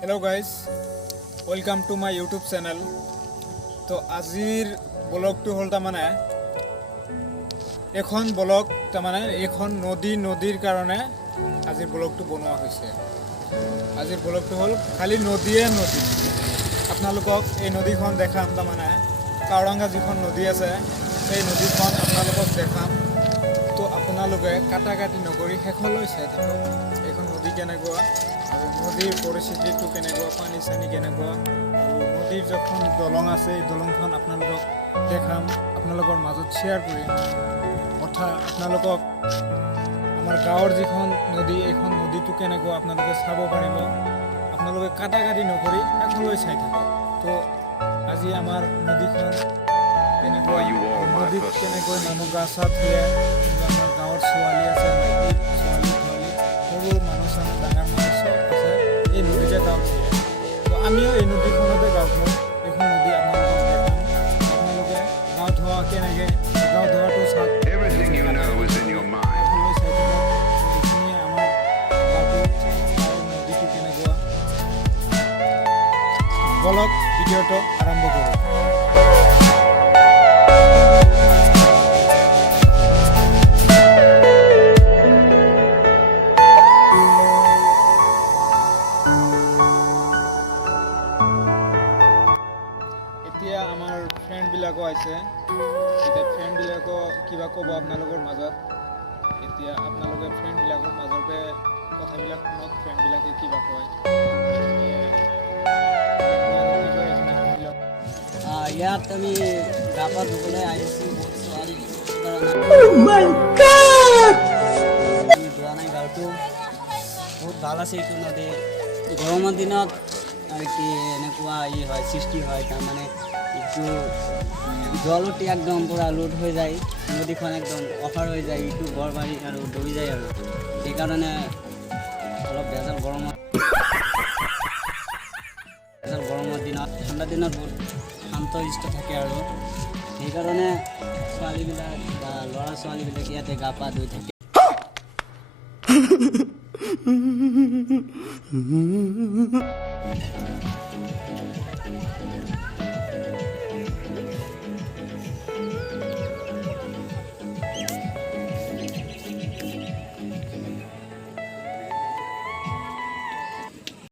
Hello guys, welcome to my YouTube channel. তো আজিৰ ব্লগটো হ'ল তাৰমানে এখন ব্লগ তাৰমানে এখন নদীৰ কাৰণে আজিৰ ব্লগটো বনোৱা হৈছে। আজিৰ ব্লগটো হ'ল খালি নদী আপোনালোকক এই নদীখন দেখাম তাৰমানে কাৱাডাঙ্গা যিখন নদী আছে সেই নদীখন আপোনালোকক দেখাম। তো আপোনালোকে কাটাকাটি নকৰি শেষলৈ চাই থাকক এইখন নদী কেনেকুৱা আৰু নদীৰ পৰিস্থিতিটো কেনেকুৱা, পানী চানী কেনেকুৱা আৰু নদীৰ যখন দলং আছে এই দলংখন আপোনালোকক দেখাম, আপোনালোকৰ মাজত শ্বেয়াৰ কৰিম। অৰ্থাৎ আপোনালোকক আমাৰ গাঁৱৰ যিখন নদী এইখন নদীটো কেনেকুৱা আপোনালোকে চাব পাৰিব। আপোনালোকে কাটাকাটি নকৰি শেষলৈ চাই থাকক। তো আজি আমাৰ নদীখন কেনেকুৱা, নদীত কেনেকৈ মানুহ গা চা ধুৱে, আমাৰ গাঁৱৰ ছোৱালী আছে, মাইকী ছোৱালী সৰু মানুহ চানুহ ডাঙৰ মানুহ চব আছে এই নদীতে গাঁও ধুৱে। তো আমিও এই নদীখনতে গাঁও ধুওঁ। এইখন নদী আপোনালোকক দেখাম, আপোনালোকে গাঁও ধোৱা কেনেকৈ, গাঁও ধোৱাটো চাওক। Everything you know is in your mind. এইখিনিয়ে আমাৰ গাঁওটো আৰু নদীটো কেনেকুৱা। বলক ভিডিঅ'টো আৰম্ভ কৰোঁ। এতিয়া আমাৰ ফ্ৰেণ্ডবিলাকো আহিছে। এতিয়া ফ্ৰেণ্ডবিলাকো কিবা ক'ব আপোনালোকৰ মাজত। এতিয়া আপোনালোকে ফ্ৰেণ্ডবিলাকৰ মাজতে কথাবিলাক শুনক, ফ্ৰেণ্ডবিলাকে কিবা কয়। ইয়াত আমি গা পা ধুবলৈ আহিছোঁ। বহুত ছোৱালী আমি ধোৱা নাই। গাঁৱটো বহুত ভাল আছে। এইটো নদী গৰমৰ দিনত আৰু কি এনেকুৱা হয় সৃষ্টি হয়, তাৰমানে ইটো জলটি একদম পূৰা লোড হৈ যায়, নদীখন একদম অফাৰ হৈ যায়, ইটো গড়বাৰী আৰু ডুবি যায়। আৰু সেইকাৰণে অলপ গৰমৰ দিনত, ঠাণ্ডা দিনত বহুত শান্ত থাকে আৰু সেইকাৰণে ছোৱালীবিলাক বা ল'ৰা ছোৱালীবিলাক ইয়াতে গা পা ধুই থাকে।